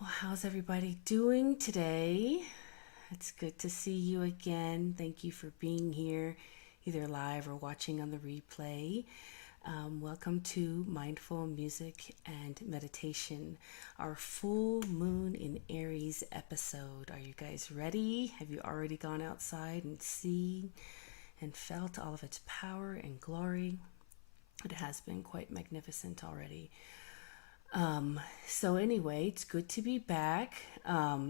Well, how's everybody doing today? It's good to see you again. Thank you for being here, either live or watching on the replay. Welcome to Mindful Music and Meditation, our full moon in Aries episode. Are you guys ready? Have you already gone outside and seen and felt all of its power and glory? It has been quite magnificent already. So anyway, it's good to be back. I've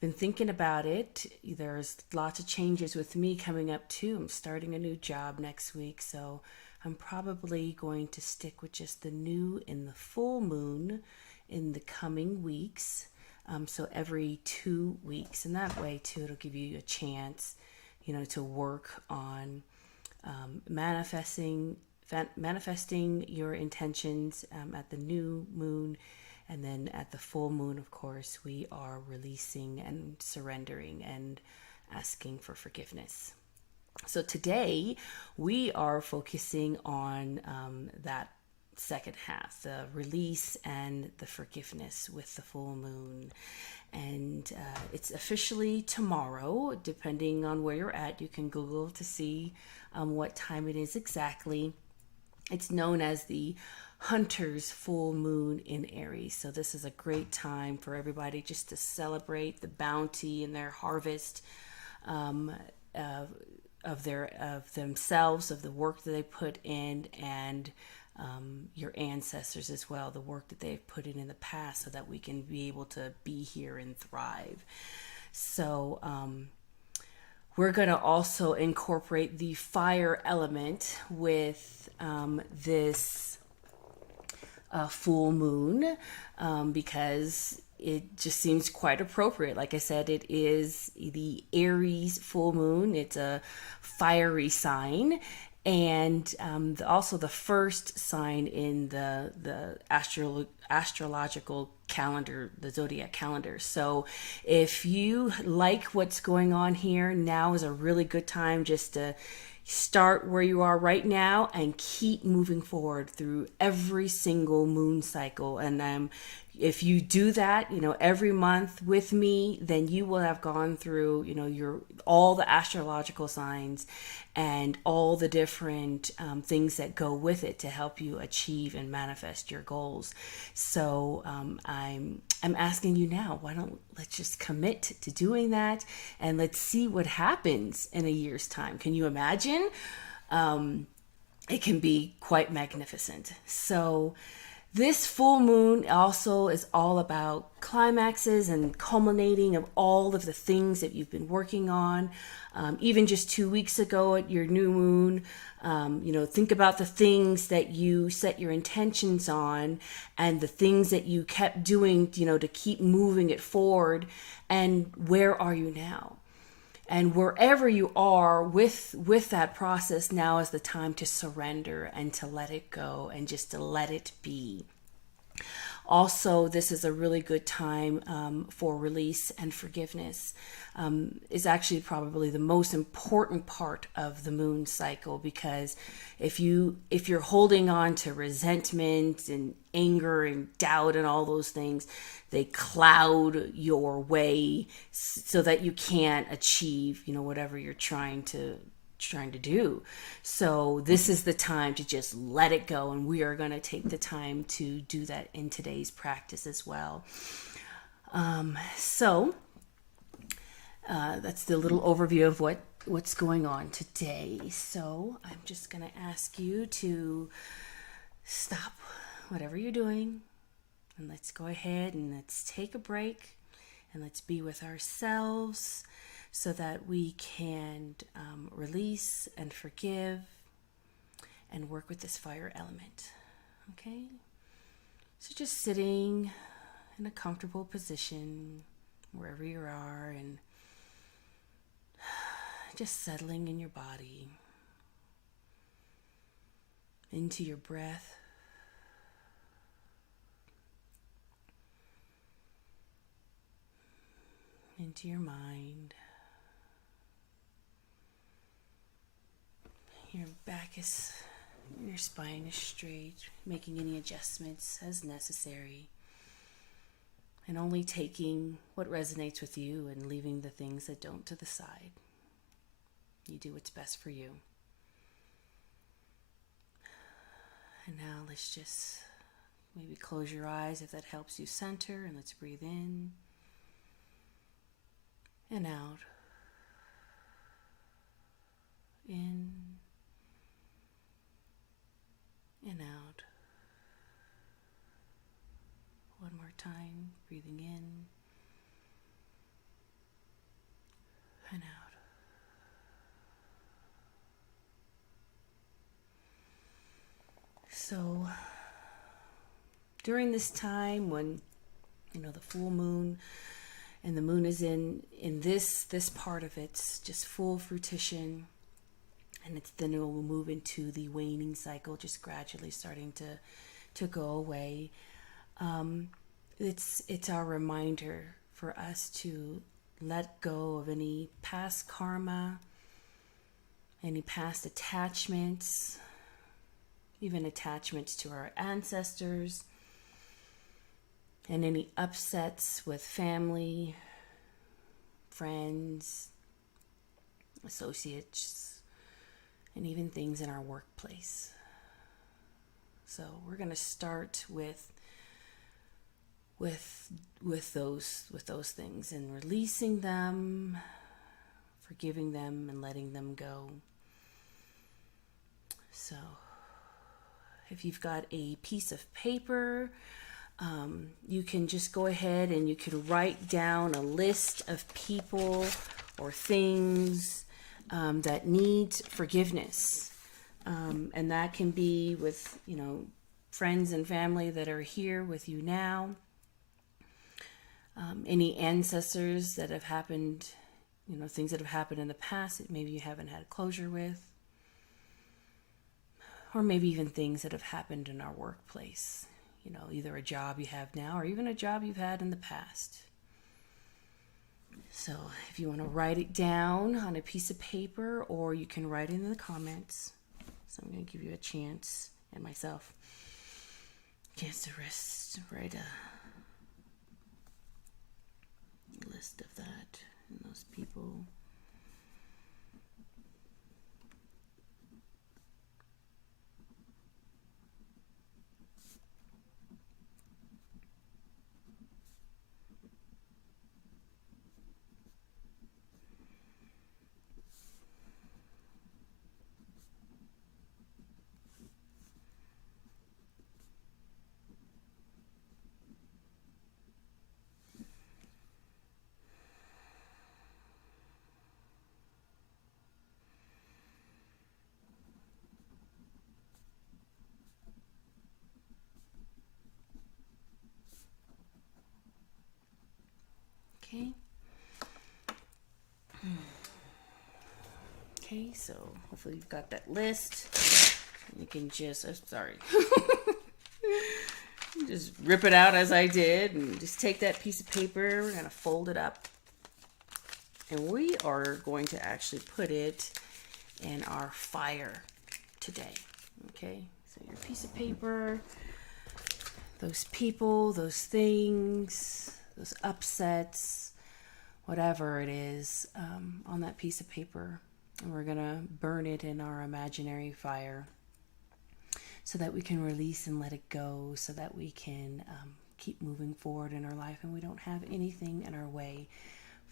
been thinking about it. There's lots of changes with me coming up too. I'm starting a new job next week, so I'm probably going to stick with just the new and the full moon in the coming weeks. So every 2 weeks, and that way too, it'll give you a chance, to work on manifesting your intentions at the new moon, and then at the full moon, of course, we are releasing and surrendering and asking for forgiveness. So today we are focusing on that second half, the release and the forgiveness with the full moon. And it's officially tomorrow, depending on where you're at. You can Google to see what time it is exactly. It's known as the Hunter's full moon in Aries. So this is a great time for everybody just to celebrate the bounty and their harvest um, of themselves, of the work that they put in, and your ancestors as well, the work that they've put in the past, so that we can be able to be here and thrive. So we're going to also incorporate the fire element with this full moon, because it just seems quite appropriate. Like I said, it is the Aries full moon. It's a fiery sign, and also the first sign in the astrological calendar, the zodiac calendar. So if you like what's going on here, now is a really good time just to start where you are right now and keep moving forward through every single moon cycle. And if you do that, every month with me, then you will have gone through, your all the astrological signs and all the different things that go with it to help you achieve and manifest your goals. So I'm asking you now, why don't let's just commit to doing that, and let's see what happens in a year's time. Can you imagine? It can be quite magnificent. So this full moon also is all about climaxes and culminating of all of the things that you've been working on. Even just 2 weeks ago at your new moon, think about the things that you set your intentions on, and the things that you kept doing, to keep moving it forward. And where are you now? And wherever you are with that process, now is the time to surrender and to let it go and just to let it be. Also, this is a really good time for release and forgiveness. Is actually probably the most important part of the moon cycle, because if you're holding on to resentment and anger and doubt and all those things, they cloud your way so that you can't achieve whatever you're trying to do. So this is the time to just let it go, and we are going to take the time to do that in today's practice as well. So that's the little overview of what's going on today. So I'm just going to ask you to stop whatever you're doing, and let's go ahead and let's take a break, and let's be with ourselves so that we can release and forgive and work with this fire element. Okay? So just sitting in a comfortable position wherever you are, and just settling in your body, into your breath, into your mind. Your back is, your spine is straight, making any adjustments as necessary. and only taking what resonates with you and leaving the things that don't to the side. You do what's best for you. And now let's just maybe close your eyes if that helps you center, and let's breathe in and out. In and out. One more time, breathing in and out. So during this time when the full moon and the moon is in this part of it's just full fruition, and then it will move into the waning cycle, just gradually starting to go away. It's our reminder for us to let go of any past karma, any past attachments, even attachments to our ancestors, and any upsets with family, friends, associates, and even things in our workplace. So we're going to start with those things and releasing them, forgiving them, and letting them go. So if you've got a piece of paper, you can just go ahead and you can write down a list of people or things that need forgiveness. And that can be with, friends and family that are here with you now. Any ancestors that have happened, things that have happened in the past that maybe you haven't had closure with. Or maybe even things that have happened in our workplace. Either a job you have now or even a job you've had in the past. So if you want to write it down on a piece of paper, or you can write it in the comments. So I'm going to give you a chance, and myself, chance to write a list of that and those people. Okay. Okay, so hopefully you've got that list. You can just, just rip it out as I did, and just take that piece of paper. We're going to fold it up, and we are going to actually put it in our fire today. Okay, so your piece of paper, those people, those things, those upsets, whatever it is, on that piece of paper. And we're going to burn it in our imaginary fire so that we can release and let it go, so that we can keep moving forward in our life and we don't have anything in our way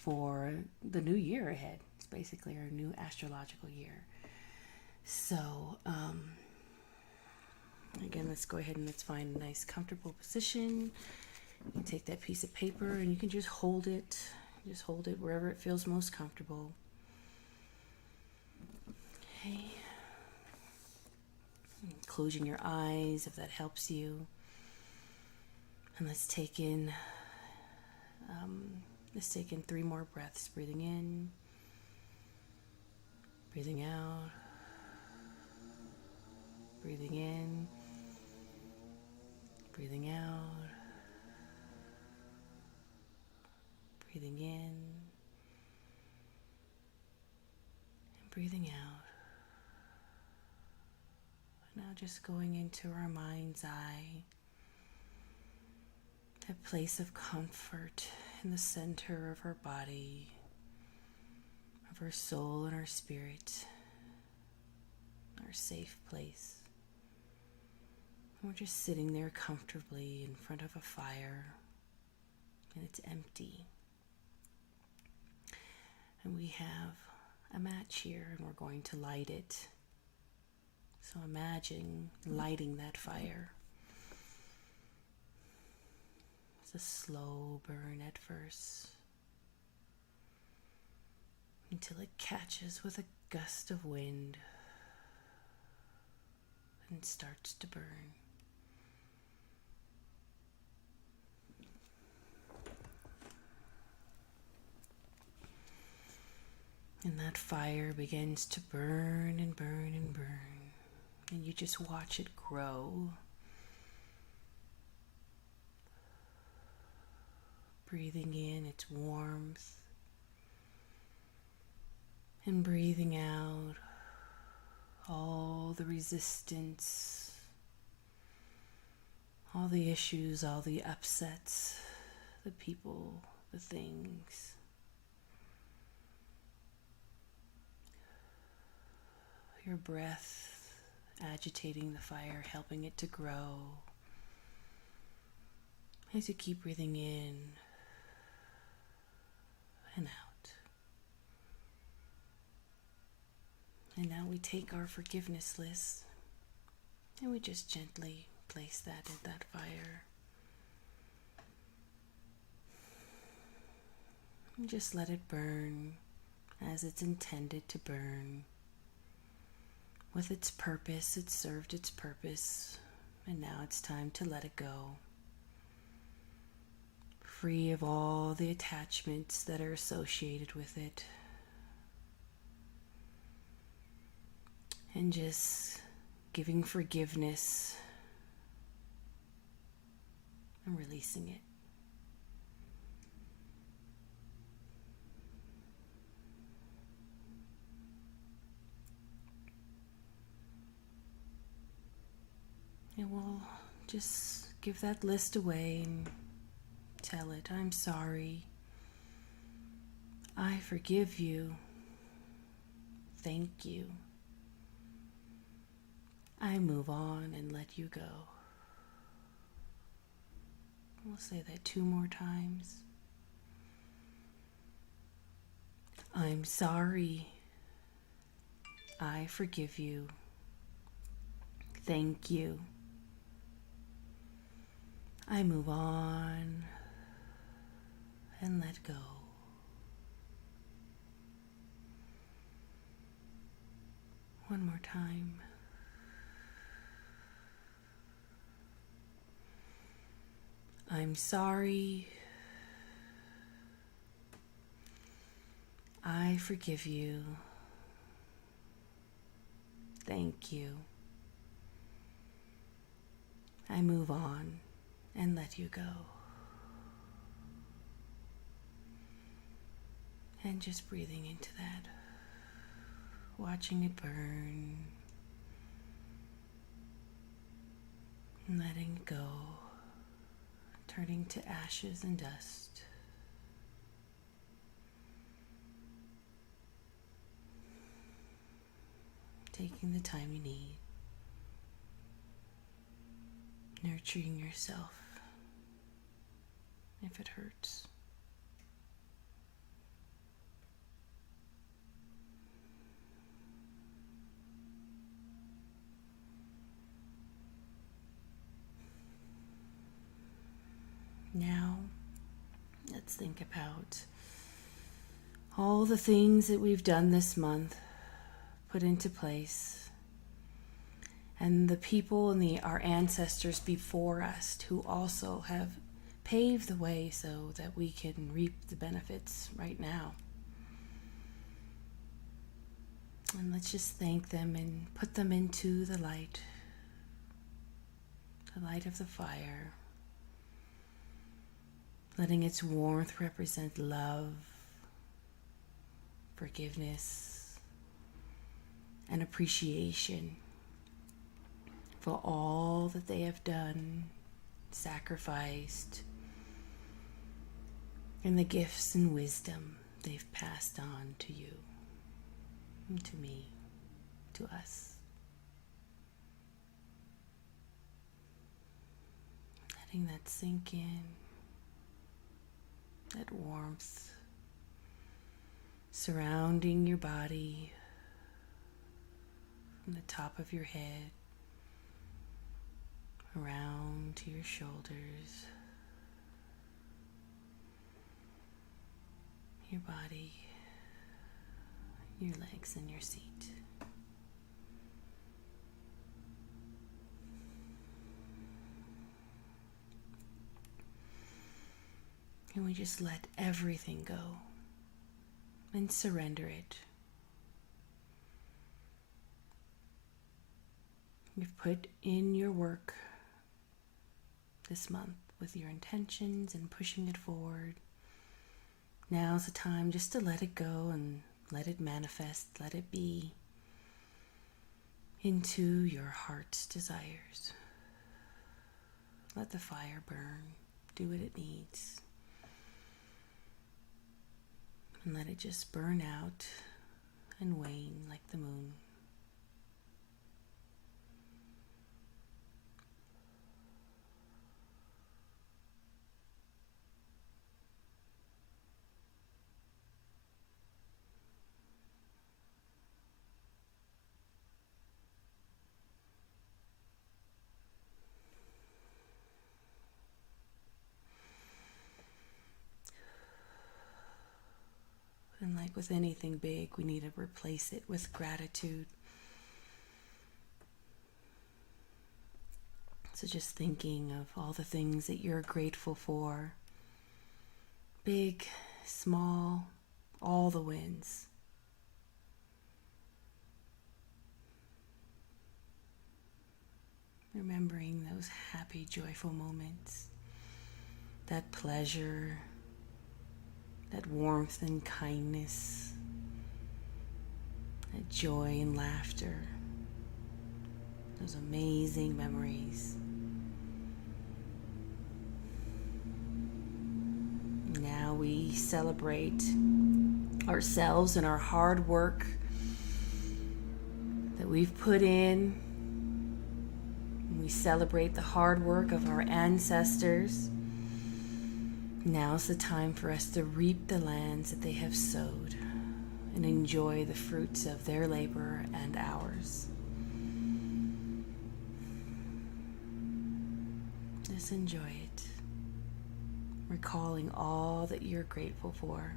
for the new year ahead. It's basically our new astrological year. So, again, let's go ahead and let's find a nice comfortable position. You can take that piece of paper and you can just hold it. Just hold it wherever it feels most comfortable. Okay. Closing your eyes if that helps you. And let's take in 3 more breaths. Breathing in, breathing out, breathing in, breathing out, breathing in, and breathing out. Now just going into our mind's eye, a place of comfort in the center of her body, of her soul and her spirit, our safe place. And we're just sitting there comfortably in front of a fire, and it's empty. And we have a match here, and we're going to light it. So imagine lighting that fire. It's a slow burn at first, until it catches with a gust of wind and starts to burn. And that fire begins to burn and burn and burn. And you just watch it grow. Breathing in its warmth. And breathing out all the resistance, all the issues, all the upsets, the people, the things. Your breath agitating the fire, helping it to grow. As you keep breathing in and out. And now we take our forgiveness list and we just gently place that in that fire. And just let it burn as it's intended to burn. With its purpose, it served its purpose, and now it's time to let it go. Free of all the attachments that are associated with it. And just giving forgiveness and releasing it. And we'll just give that list away and tell it, I'm sorry. I forgive you. Thank you. I move on and let you go. We'll say that 2 more times. I'm sorry. I forgive you. Thank you. I move on and let go. One more time. I'm sorry. I forgive you. Thank you. I move on and let you go. And just breathing into that, watching it burn, and letting it go, turning to ashes and dust. Taking the time you need, nurturing yourself if it hurts. Now, let's think about all the things that we've done this month, put into place, and the people and our ancestors before us who also have paved the way so that we can reap the benefits right now. And let's just thank them and put them into the light of the fire, letting its warmth represent love, forgiveness, and appreciation for all that they have done, sacrificed, and the gifts and wisdom they've passed on to you, and to me, to us. Letting that sink in, that warmth surrounding your body from the top of your head around to your shoulders, your body, your legs, and your seat. And we just let everything go and surrender it. You've put in your work this month with your intentions and pushing it forward. Now's the time just to let it go and let it manifest, let it be into your heart's desires. Let the fire burn, do what it needs. And let it just burn out and wane like the moon. And like with anything big, we need to replace it with gratitude. So just thinking of all the things that you're grateful for, big, small, all the wins. Remembering those happy, joyful moments, that pleasure, that warmth and kindness, that joy and laughter, those amazing memories. Now we celebrate ourselves and our hard work that we've put in. We celebrate the hard work of our ancestors. Now's the time for us to reap the lands that they have sowed and enjoy the fruits of their labor and ours. Just enjoy it, recalling all that you're grateful for.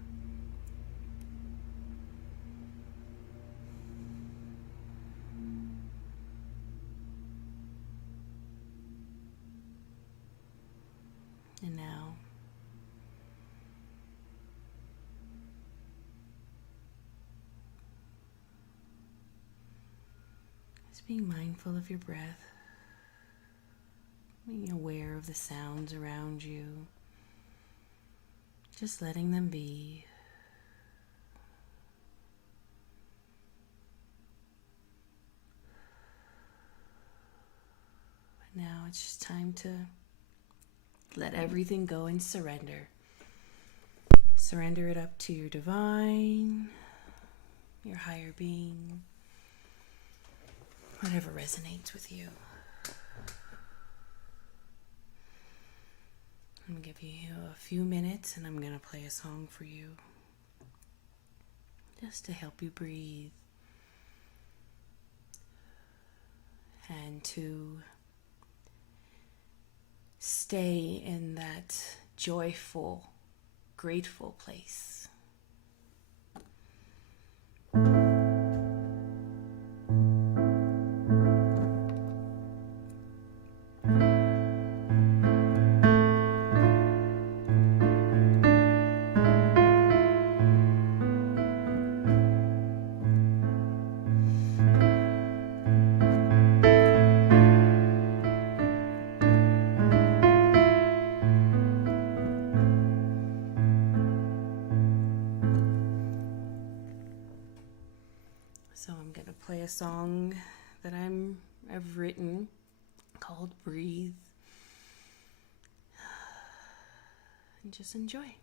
And now, just being mindful of your breath, being aware of the sounds around you, just letting them be. But now it's just time to let everything go and surrender. Surrender it up to your divine, your higher being, whatever resonates with you. I'm going to give you a few minutes and I'm going to play a song for you just to help you breathe and to stay in that joyful, grateful place. So I'm going to play a song that I've written called Breathe. And just enjoy.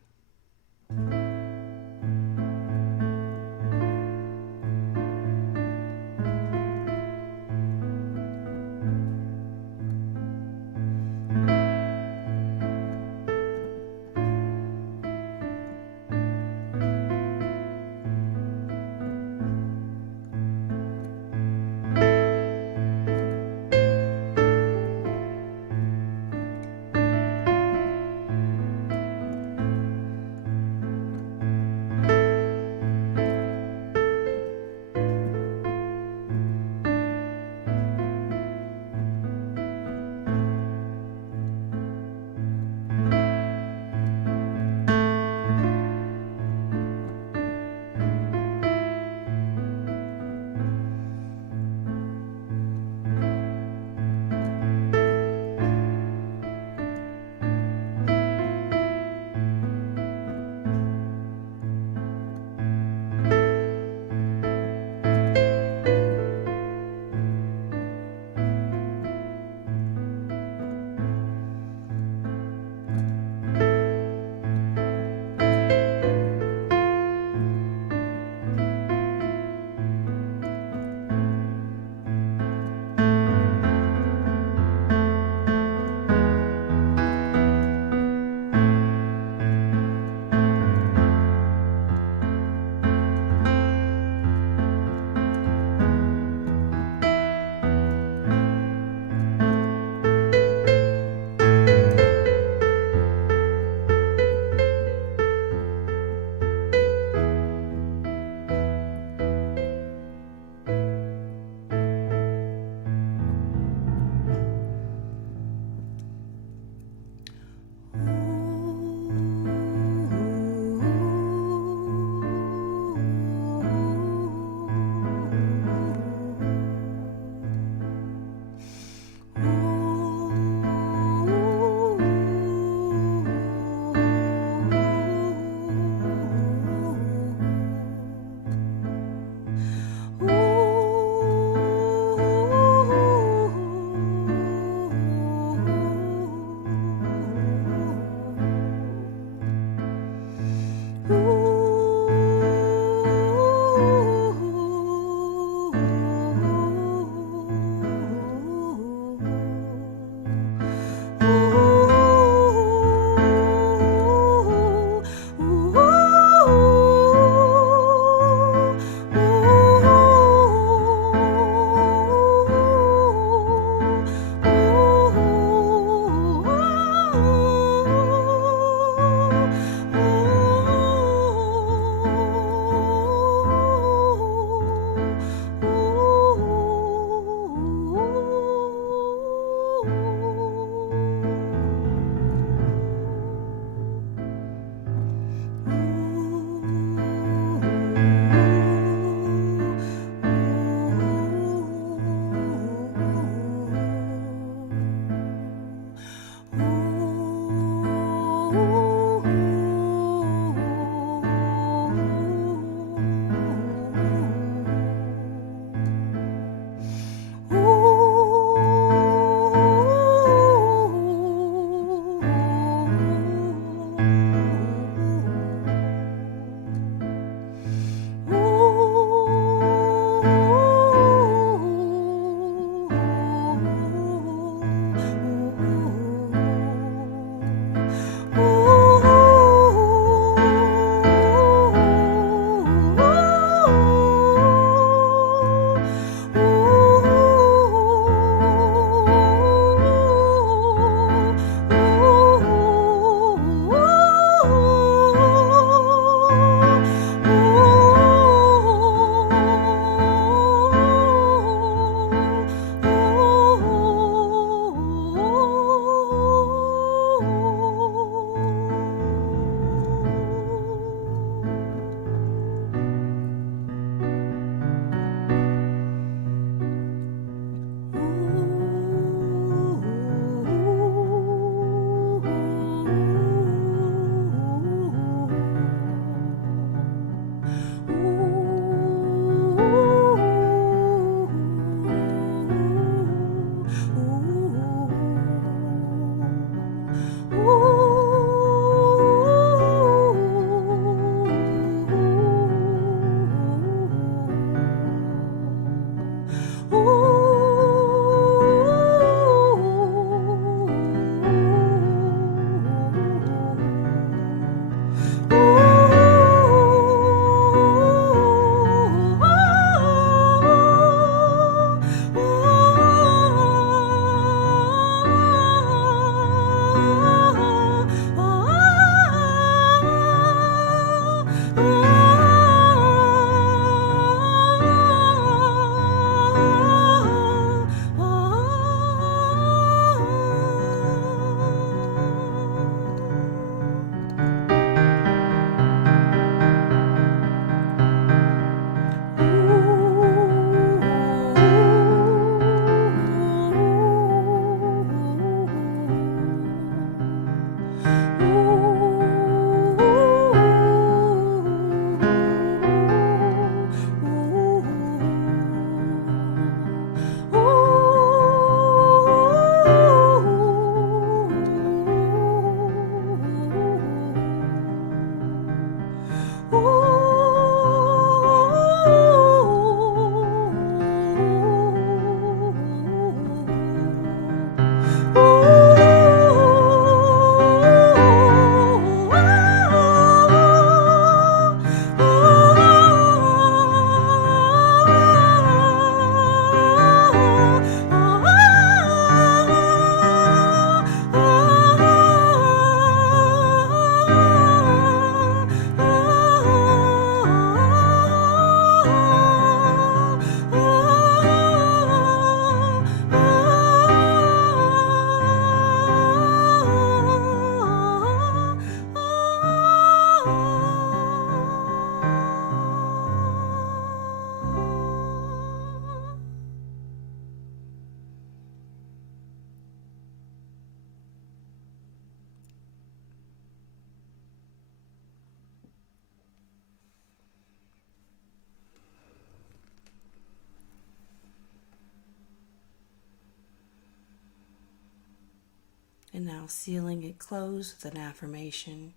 Now sealing it closed with an affirmation.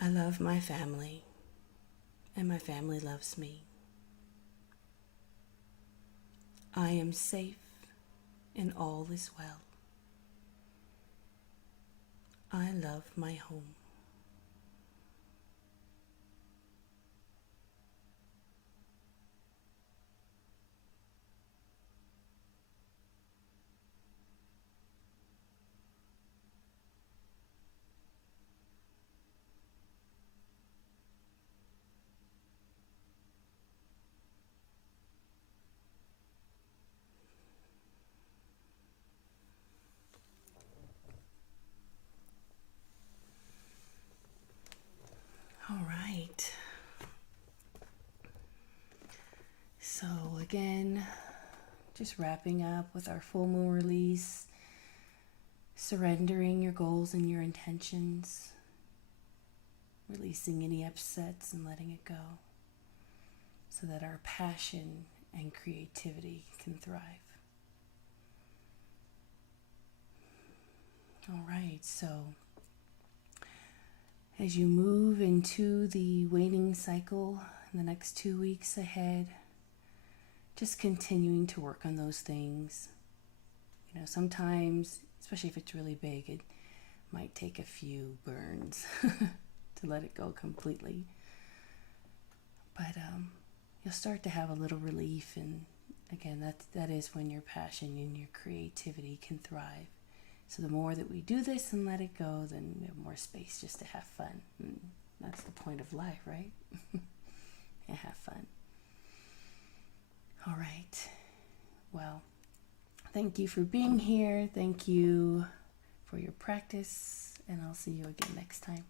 I love my family, and my family loves me. I am safe, and all is well. I love my home. All right. So again, just wrapping up with our full moon release, surrendering your goals and your intentions, releasing any upsets and letting it go so that our passion and creativity can thrive. All right, so as you move into the waning cycle in the next 2 weeks ahead, just continuing to work on those things. You know, sometimes, especially if it's really big, it might take a few burns to let it go completely. But you'll start to have a little relief, and again, that is when your passion and your creativity can thrive. So the more that we do this and let it go, then we have more space just to have fun. And that's the point of life, right? Yeah, have fun. All right. Well, thank you for being here. Thank you for your practice, and I'll see you again next time.